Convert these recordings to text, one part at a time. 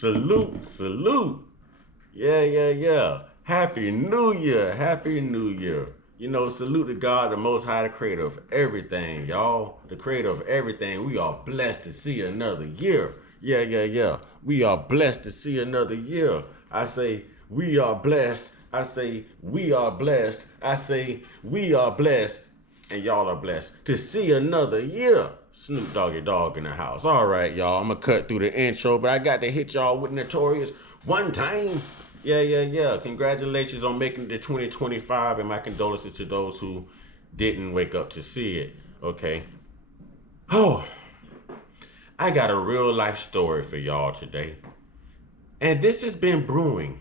Salute, salute. Yeah. Happy New Year. Happy New Year. Salute to God, the Most High, the creator of everything, y'all. The creator of everything. We are blessed to see another year. Yeah. We are blessed to see another year. I say, we are blessed. I say, we are blessed. I say, we are blessed. And y'all are blessed to see another year. Snoop Doggy Dogg in the house. All right, y'all. I'm gonna cut through the intro, but I got to hit y'all with Notorious one time. Yeah. Congratulations on making it to 2025, and my condolences to those who didn't wake up to see it. Okay. Oh, I got a real life story for y'all today. And this has been brewing.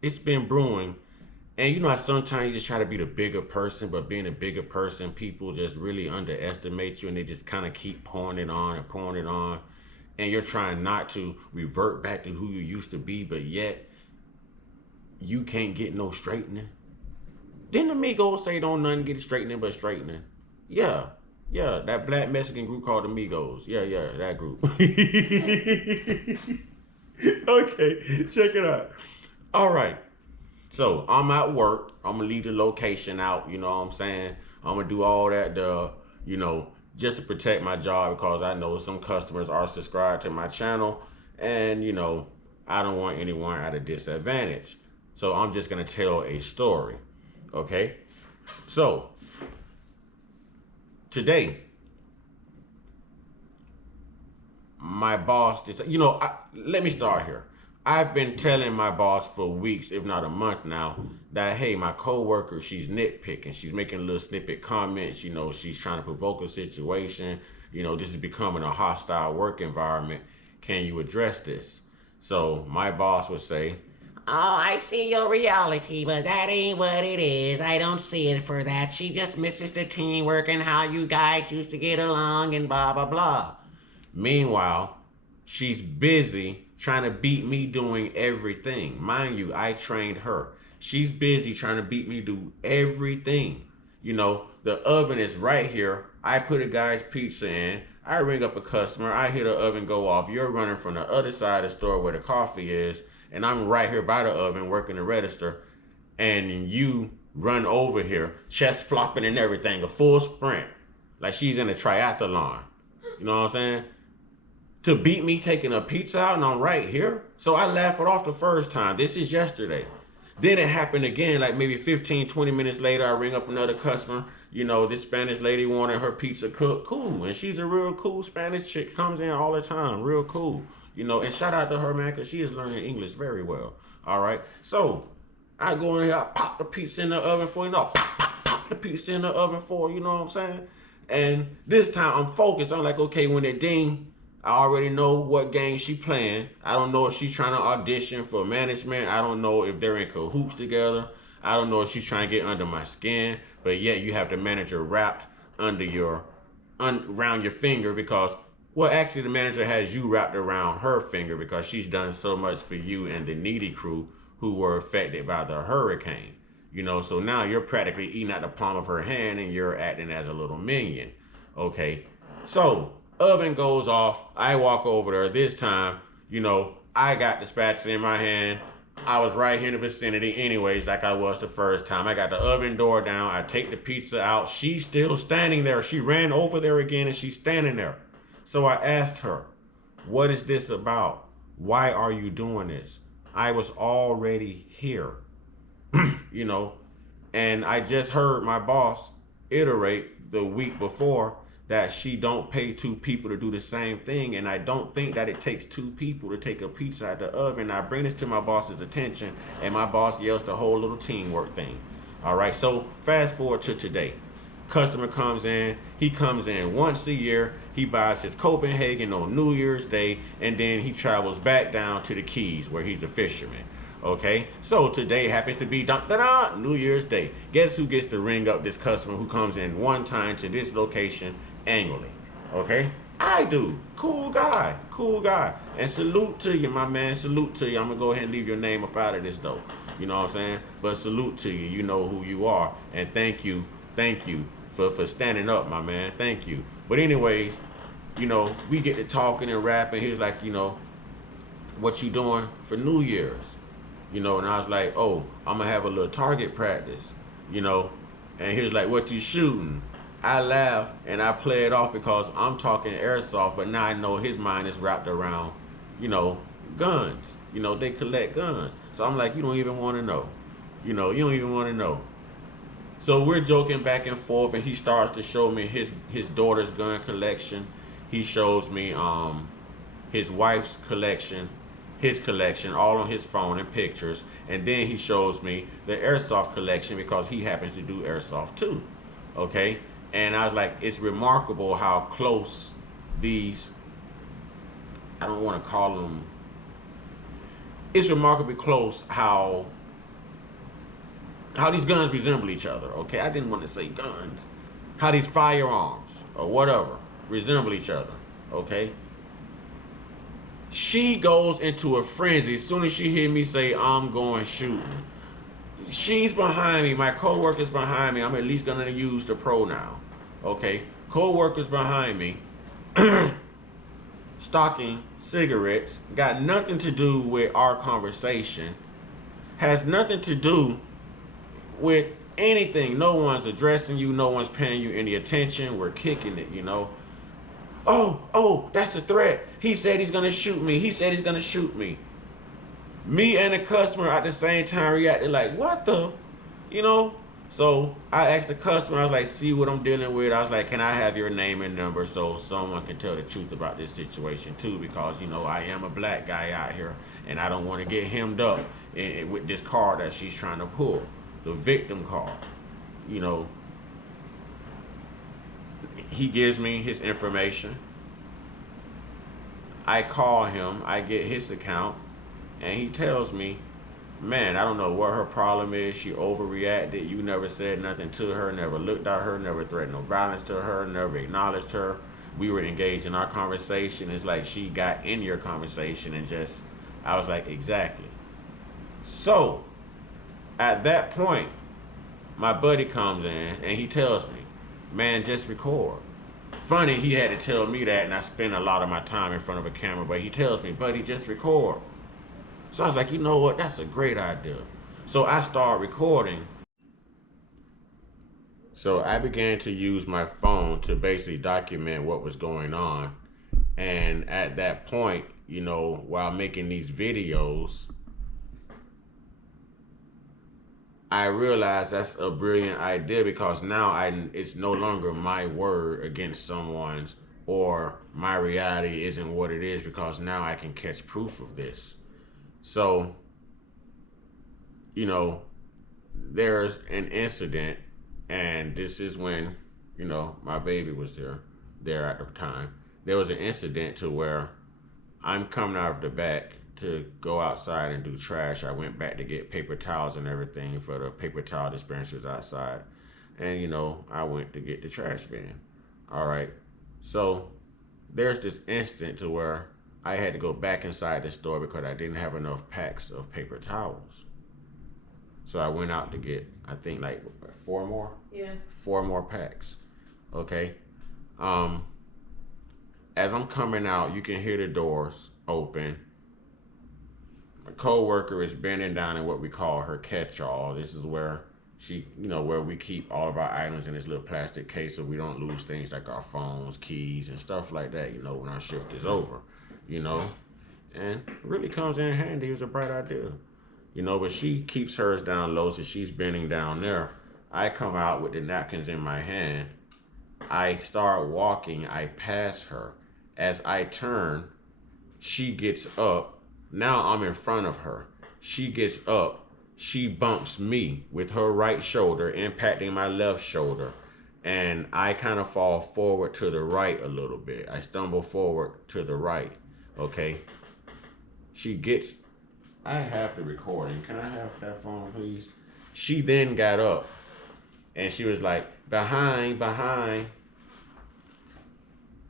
It's been brewing. And you know how sometimes you just try to be the bigger person, but being a bigger person, people just really underestimate you and they just kind of keep pouring it on and pouring it on. And you're trying not to revert back to who you used to be, but yet you can't get no straightening. Didn't the Migos say don't nothing get straightening but straightening? Yeah, that black Mexican group called the Migos. Yeah, that group. Okay, check it out. All right. So I'm at work. I'm gonna leave the location out. You know what I'm saying? I'm gonna do all that, just to protect my job because I know some customers are subscribed to my channel, and I don't want anyone at a disadvantage. So I'm just gonna tell a story. Okay? So today, my boss decided. Let me start here. I've been telling my boss for weeks, if not a month now, that hey, my coworker, she's nitpicking. She's making little snippet comments. She's trying to provoke a situation. This is becoming a hostile work environment. Can you address this? So my boss would say, Oh, I see your reality, but that ain't what it is. I don't see it for that. She just misses the teamwork and how you guys used to get along and blah, blah, blah. Meanwhile, she's busy trying to beat me doing everything. Mind you, I trained her. She's busy trying to beat me do everything. The oven is right here. I put a guy's pizza in. I ring up a customer. I hear the oven go off. You're running from the other side of the store where the coffee is, and I'm right here by the oven working the register. And you run over here, chest flopping and everything, a full sprint, like she's in a triathlon. You know what I'm saying? To beat me taking a pizza out and I'm right here. So I laughed it off the first time. This is yesterday. Then it happened again, like maybe 15, 20 minutes later, I ring up another customer. This Spanish lady wanted her pizza cooked. Cool. And she's a real cool Spanish chick, comes in all the time. Real cool. And shout out to her, man, because she is learning English very well. All right. So I go in here, I pop the pizza in the oven for you. Pop the pizza in the oven for you know what I'm saying? And this time I'm focused. I'm like, okay, when it ding, I already know what game she playing. I don't know if she's trying to audition for management. I don't know if they're in cahoots together. I don't know if she's trying to get under my skin. But yet you have the manager wrapped around your finger because, well, actually the manager has you wrapped around her finger because she's done so much for you and the needy crew who were affected by the hurricane. So now you're practically eating at the palm of her hand and you're acting as a little minion. Okay, so oven goes off. I walk over there. This time, I got the spatula in my hand. I was right here in the vicinity anyways, like I was the first time. I got the oven door down. I take the pizza out. She's still standing there. She ran over there again and she's standing there. So I asked her, what is this about? Why are you doing this? I was already here, and I just heard my boss iterate the week before that she don't pay two people to do the same thing, and I don't think that it takes two people to take a pizza out the oven. I bring this to my boss's attention, and my boss yells the whole little teamwork thing. All right, so fast forward to today. Customer comes in, he comes in once a year, he buys his Copenhagen on New Year's Day, and then he travels back down to the Keys where he's a fisherman. Okay, so today happens to be New Year's Day. Guess who gets to ring up this customer who comes in one time to this location annually? Okay, I do. Cool guy. And salute to you, my man. Salute to you. I'm gonna go ahead and leave your name up out of this though. You know what I'm saying? But salute to you. You know who you are. And thank you for standing up, my man. Thank you. But anyways, we get to talking and rapping. He was like, what you doing for New Year's? And I was like, oh, I'm gonna have a little target practice, you know. And he was like, what you shooting? I laugh and I play it off because I'm talking airsoft, but now I know his mind is wrapped around, you know, guns. They collect guns. So I'm like, you don't even want to know. You don't even want to know. So we're joking back and forth, and he starts to show me his daughter's gun collection. He shows me his wife's collection, his collection, all on his phone and pictures, and then he shows me the airsoft collection because he happens to do airsoft too. Okay, and I was like, it's remarkable how close these. I don't want to call them. It's remarkably close how these guns resemble each other. Okay, I didn't want to say guns. How these firearms or whatever resemble each other. Okay. She goes into a frenzy as soon as she hear me say I'm going shooting. She's behind me. My co-worker's behind me. I'm at least gonna use the pronoun. Okay. Co-worker's behind me. Stocking cigarettes. Got nothing to do with our conversation. Has nothing to do with anything. No one's addressing you. No one's paying you any attention. We're kicking it. Oh, that's a threat. He said he's gonna shoot me. He said he's gonna shoot me. Me and the customer at the same time reacted like, what the, So I asked the customer, I was like, see what I'm dealing with. I was like, can I have your name and number so someone can tell the truth about this situation too? Because, I am a black guy out here and I don't want to get hemmed up with this card that she's trying to pull. The victim card, He gives me his information. I call him, I get his account, and he tells me, man, I don't know what her problem is. She overreacted. You never said nothing to her, never looked at her, never threatened no violence to her, never acknowledged her. We were engaged in our conversation. It's like she got in your conversation and I was like, exactly. So, at that point, my buddy comes in and he tells me, man, just record. Funny, he had to tell me that, and I spend a lot of my time in front of a camera, but he tells me, buddy, just record. So I was like, you know what? That's a great idea. So I started recording. So I began to use my phone to basically document what was going on. And at that point, while making these videos, I realized that's a brilliant idea because now it's no longer my word against someone's, or my reality isn't what it is, because now I can catch proof of this. So, there's an incident, and this is when, my baby was there at the time. There was an incident to where I'm coming out of the back to go outside and do trash. I went back to get paper towels and everything for the paper towel dispensers outside. And, I went to get the trash bin. All right. So there's this instant to where I had to go back inside the store because I didn't have enough packs of paper towels. So I went out to get, I think, like 4 more? Yeah. 4 more packs. Okay. As I'm coming out, you can hear the doors open. My co-worker is bending down in what we call her catch-all. This is where where we keep all of our items in this little plastic case so we don't lose things like our phones, keys, and stuff like that, when our shift is over, and it really comes in handy. It was a bright idea, but she keeps hers down low, so she's bending down there. I come out with the napkins in my hand. I start walking. I pass her. As I turn, she gets up. Now I'm in front of her. She gets up. She bumps me with her right shoulder, impacting my left shoulder. And I kind of fall forward to the right a little bit. I stumble forward to the right. Okay. I have the recording. Can I have that phone, please? She then got up and she was like, behind.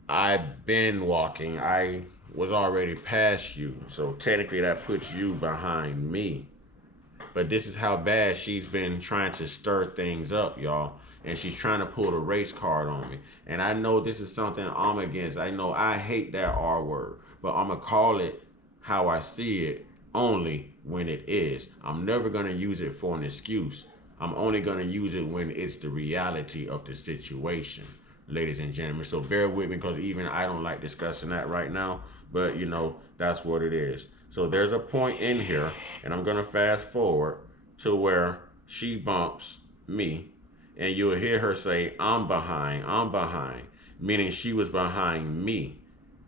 I've been walking. I was already past you. So technically that puts you behind me. But this is how bad she's been trying to stir things up, y'all. And she's trying to pull the race card on me. And I know this is something I'm against. I know I hate that R word. But I'm going to call it how I see it only when it is. I'm never going to use it for an excuse. I'm only going to use it when it's the reality of the situation, ladies and gentlemen. So bear with me because even I don't like discussing that right now, but that's what it is. So there's a point in here, and I'm going to fast forward to where she bumps me, and you'll hear her say, I'm behind, meaning she was behind me,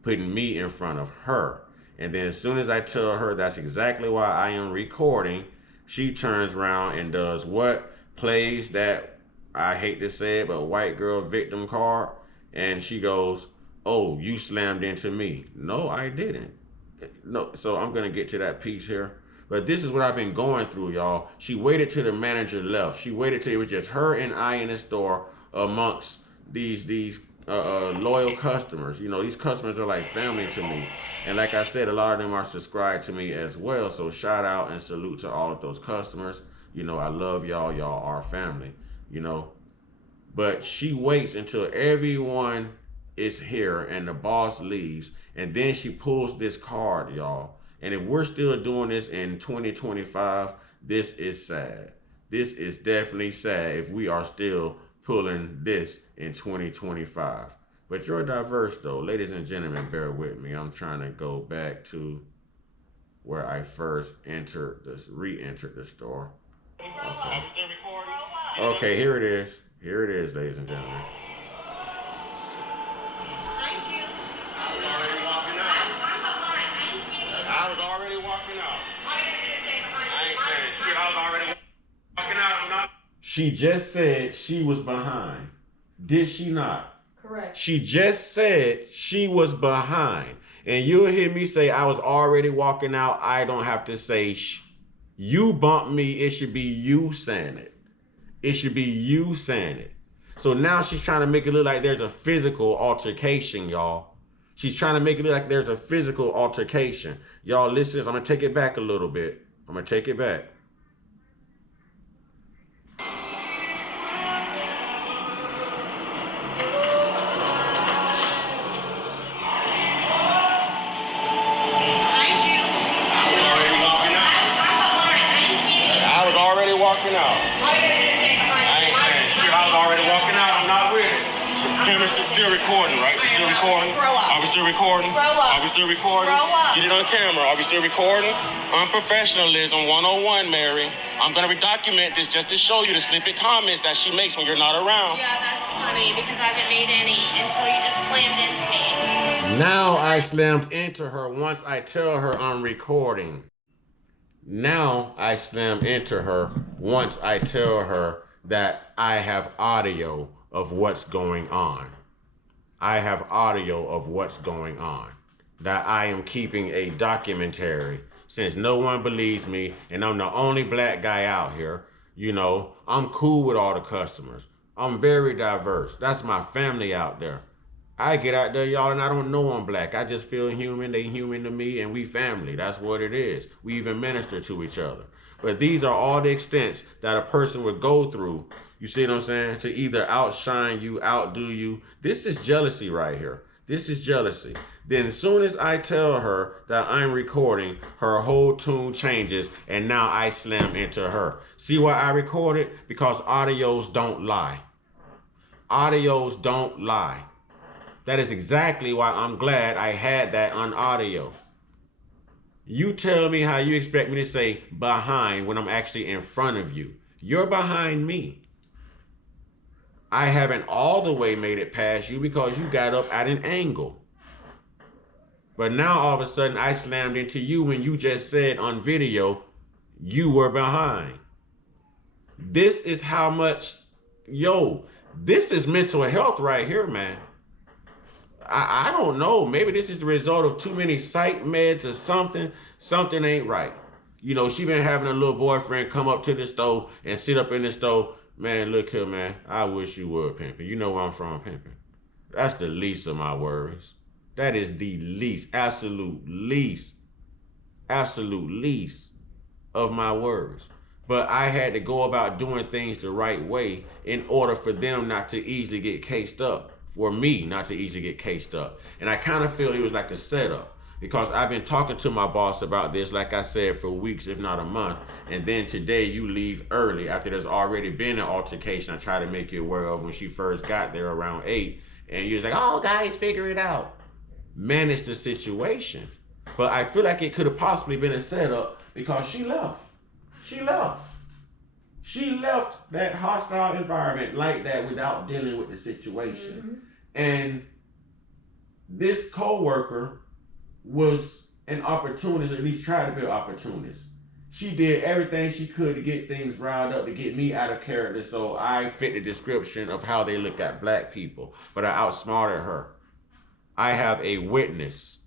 putting me in front of her. And then as soon as I tell her that's exactly why I am recording, she turns around and does what? Plays that, I hate to say it, but white girl victim card. And she goes, oh, you slammed into me. No, I didn't. No, so I'm going to get to that piece here. But this is what I've been going through, y'all. She waited till the manager left. She waited till it was just her and I in the store amongst these loyal customers. These customers are like family to me. And like I said, a lot of them are subscribed to me as well. So shout out and salute to all of those customers. I love y'all. Y'all are family. But she waits until everyone is here and the boss leaves. And then she pulls this card, y'all. And if we're still doing this in 2025, this is sad. This is definitely sad if we are still pulling this in 2025. But you're diverse though. Ladies and gentlemen, bear with me. I'm trying to go back to where I first re-entered the store. Okay. Okay, here it is. Here it is, ladies and gentlemen. I was already walking out. I ain't saying shit. I was already walking out. I'm not. She just said she was behind. Did she not? Correct. She just said she was behind. And you'll hear me say I was already walking out. I don't have to say you bumped me. It should be you saying it. It should be you saying it. So now she's trying to make it look like there's a physical altercation, y'all. She's trying to make it look like there's a physical altercation. Y'all listen, I'm going to take it back a little bit. I'm going to take it back. Walking out. I ain't saying shit. I was already walking out. I'm not with it. Camera's still recording, right? We're still recording. Grow up. Are we still recording? Grow up. Are we still recording? Grow up. Get it on camera. Are we still recording? Unprofessionalism 101, Mary. I'm gonna document this just to show you the snippet comments that she makes when you're not around. Yeah, that's funny because I haven't made any until you just slammed into me. Now I slammed into her once I tell her I'm recording. Now I slam into her once I tell her that I have audio of what's going on. I have audio of what's going on. That I am keeping a documentary since no one believes me and I'm the only black guy out here. I'm cool with all the customers. I'm very diverse. That's my family out there. I get out there, y'all, and I don't know I'm black. I just feel human. They human to me, and we family. That's what it is. We even minister to each other. But these are all the extents that a person would go through, you see what I'm saying, to either outshine you, outdo you. This is jealousy right here. This is jealousy. Then as soon as I tell her that I'm recording, her whole tune changes, and now I slam into her. See why I recorded? Because audios don't lie. Audios don't lie. That is exactly why I'm glad I had that on audio. You tell me how you expect me to say behind when I'm actually in front of you. You're behind me. I haven't all the way made it past you because you got up at an angle. But now all of a sudden I slammed into you when you just said on video you were behind. This is how much, this is mental health right here, man. I don't know. Maybe this is the result of too many psych meds or something. Something ain't right. She been having a little boyfriend come up to the stove and sit up in the stove. Man, look here, man. I wish you would, pimping. You know where I'm from, pimping. That's the least of my worries. That is the least, absolute least of my worries. But I had to go about doing things the right way in order for them not to easily get cased up. For me not to easily get cased up. And I kind of feel it was like a setup. because I've been talking to my boss about this, like I said, for weeks, if not a month. And then today you leave early after there's already been an altercation I tried to make you aware of when she first got there around 8. And you're like, oh, guys, figure it out. Manage the situation. But I feel like it could have possibly been a setup because she left. She left. She left that hostile environment like that without dealing with the situation. And this coworker was an opportunist, or at least tried to be an opportunist. She did everything she could to get things riled up, to get me out of character, so I fit the description of how they look at black people. But I outsmarted her. I have a witness,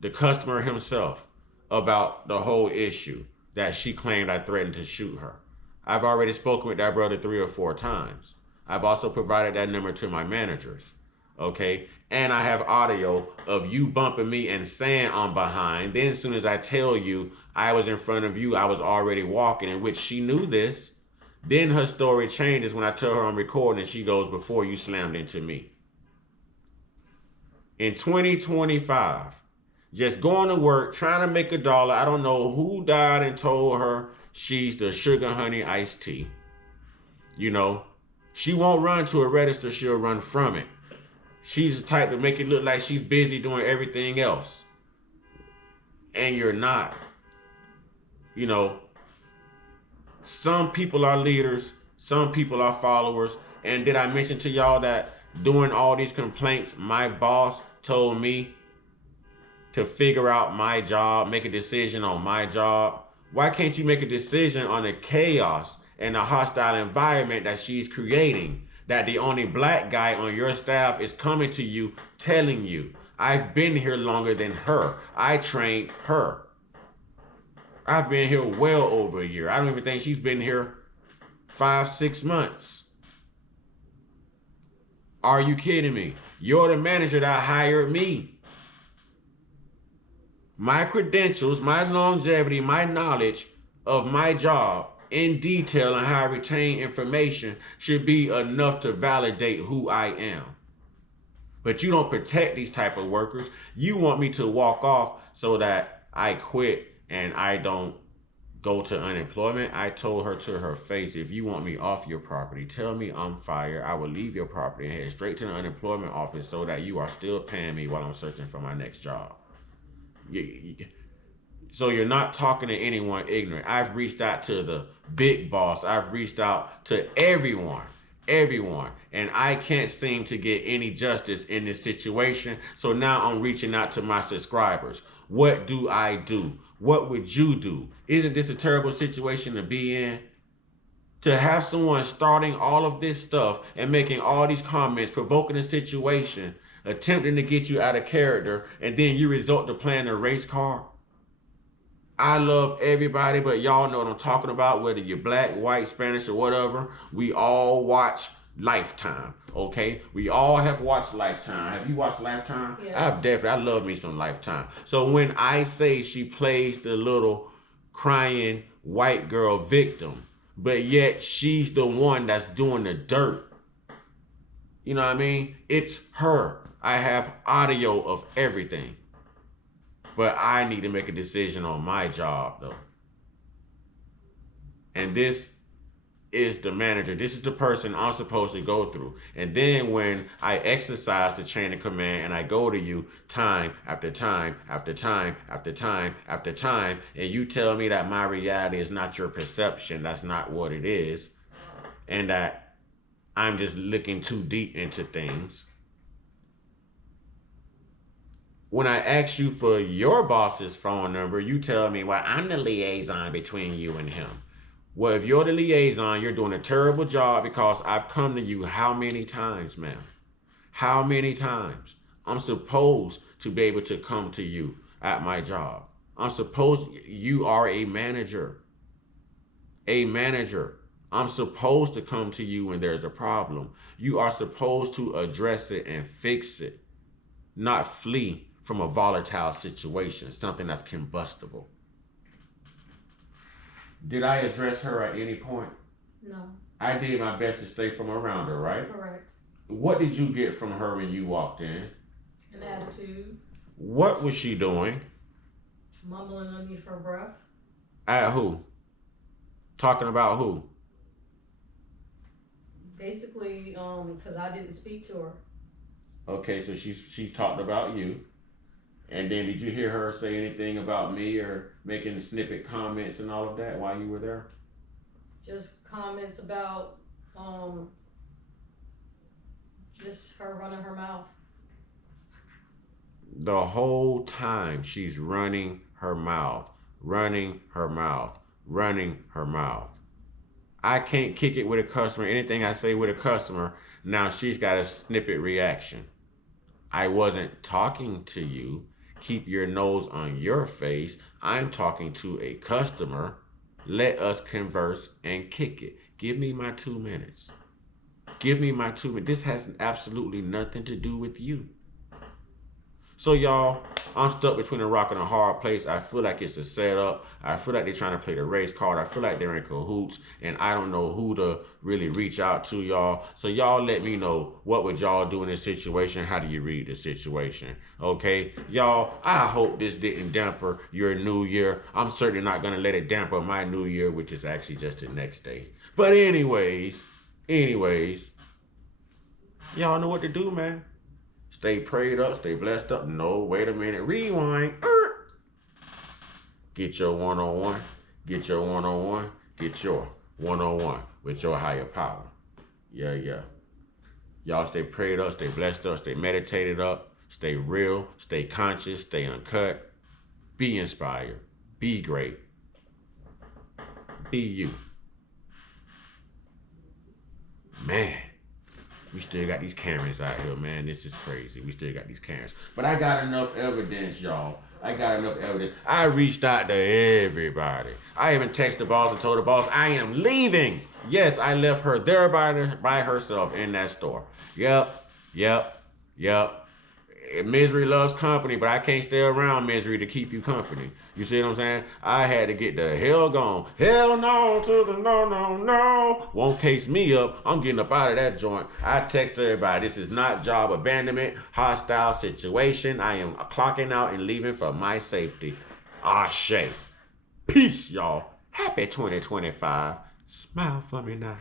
the customer himself, about the whole issue that she claimed I threatened to shoot her. I've already spoken with that brother 3 or 4 times. I've also provided that number to my managers. Okay, and I have audio of you bumping me and saying I'm behind. Then as soon as I tell you I was in front of you, I was already walking, in which she knew this. Then her story changes when I tell her I'm recording and she goes, before you slammed into me. In 2025, just going to work, trying to make $1. I don't know who died and told her she's the sugar honey iced tea. You know, she won't run to a register, she'll run from it. She's the type to make it look like she's busy doing everything else. And you're not. You know, some people are leaders, some people are followers. And did I mention to y'all that during all these complaints, my boss told me to figure out my job, make a decision on my job? Why can't you make a decision on the chaos and the hostile environment that she's creating? That the only black guy on your staff is coming to you, telling you, I've been here longer than her. I trained her. I've been here well over a year. I don't even think she's been here 5-6 months. Are you kidding me? You're the manager that hired me. My credentials, my longevity, my knowledge of my job in detail and how I retain information should be enough to validate who I am. But you don't protect these type of workers. You want me to walk off so that I quit and I don't go to unemployment. I told her to her face, if you want me off your property, tell me I'm fired. I will leave your property and head straight to the unemployment office so that you are still paying me while I'm searching for my next job. So you're not talking to anyone ignorant. I've reached out to the big boss. I've reached out to everyone. And I can't seem to get any justice in this situation. So now I'm reaching out to my subscribers. What do I do? What would you do? Isn't this a terrible situation to be in? To have someone starting all of this stuff and making all these comments, provoking a situation, attempting to get you out of character, and then you resort to playing a race card? I love everybody, but y'all know what I'm talking about, whether you're black, white, Spanish, or whatever. We all watch Lifetime, okay? We all have watched Lifetime. Have you watched Lifetime? Yeah. I love me some Lifetime. So when I say she plays the little crying white girl victim, but yet she's the one that's doing the dirt. You know what I mean? It's her. I have audio of everything. But I need to make a decision on my job, though. And this is the manager. This is the person I'm supposed to go through. And then when I exercise the chain of command and I go to you time after time after time after time after time, and you tell me that my reality is not your perception, that's not what it is, and that I'm just looking too deep into things. When I ask you for your boss's phone number, you tell me, well, I'm the liaison between you and him. Well, if you're the liaison, you're doing a terrible job, because I've come to you how many times, ma'am? How many times? I'm supposed to be able to come to you at my job. You are a manager. A manager. I'm supposed to come to you when there's a problem. You are supposed to address it and fix it, not flee from a volatile situation, something that's combustible. Did I address her at any point? No. I did my best to stay from around her, right? Correct. What did you get from her when you walked in? An attitude. What was she doing? mumbling underneath her breath. At who? Talking about who? Basically, because I didn't speak to her. Okay, so she talked about you. And then did you hear her say anything about me or making snippet comments and all of that while you were there? Just comments about just her running her mouth. The whole time she's running her mouth, running her mouth, running her mouth. I can't kick it with a customer. Anything I say with a customer, now she's got a snippet reaction. I wasn't talking to you. Keep your nose on your face. I'm talking to a customer. Let us converse and kick it. Give me my 2 minutes. Give me my 2 minutes. This has absolutely nothing to do with you. So y'all, I'm stuck between a rock and a hard place. I feel like it's a setup. I feel like they're trying to play the race card. I feel like they're in cahoots, and I don't know who to really reach out to, y'all. So y'all let me know, what would y'all do in this situation? How do you read the situation? Okay, y'all, I hope this didn't damper your new year. I'm certainly not gonna let it damper my new year, which is actually just the next day. But anyways, y'all know what to do, man. Stay prayed up, stay blessed up. No, wait a minute. Rewind. Get your one-on-one. Get your one-on-one. Get your one-on-one with your higher power. Yeah. Y'all stay prayed up, stay blessed up, stay meditated up, stay real, stay conscious, stay uncut. Be inspired. Be great. Be you. Man. We still got these cameras out here, man. This is crazy. We still got these cameras. But I got enough evidence, y'all. I got enough evidence. I reached out to everybody. I even texted the boss and told the boss I am leaving. Yes, I left her there by herself in that store. Yep. Misery loves company, but I can't stay around misery to keep you company. You see what I'm saying? I had to get the hell gone. Hell no to the no. Won't case me up. I'm getting up out of that joint. I text everybody. This is not job abandonment, hostile situation. I am clocking out and leaving for my safety. Ashe. Peace, y'all. Happy 2025. Smile for me now.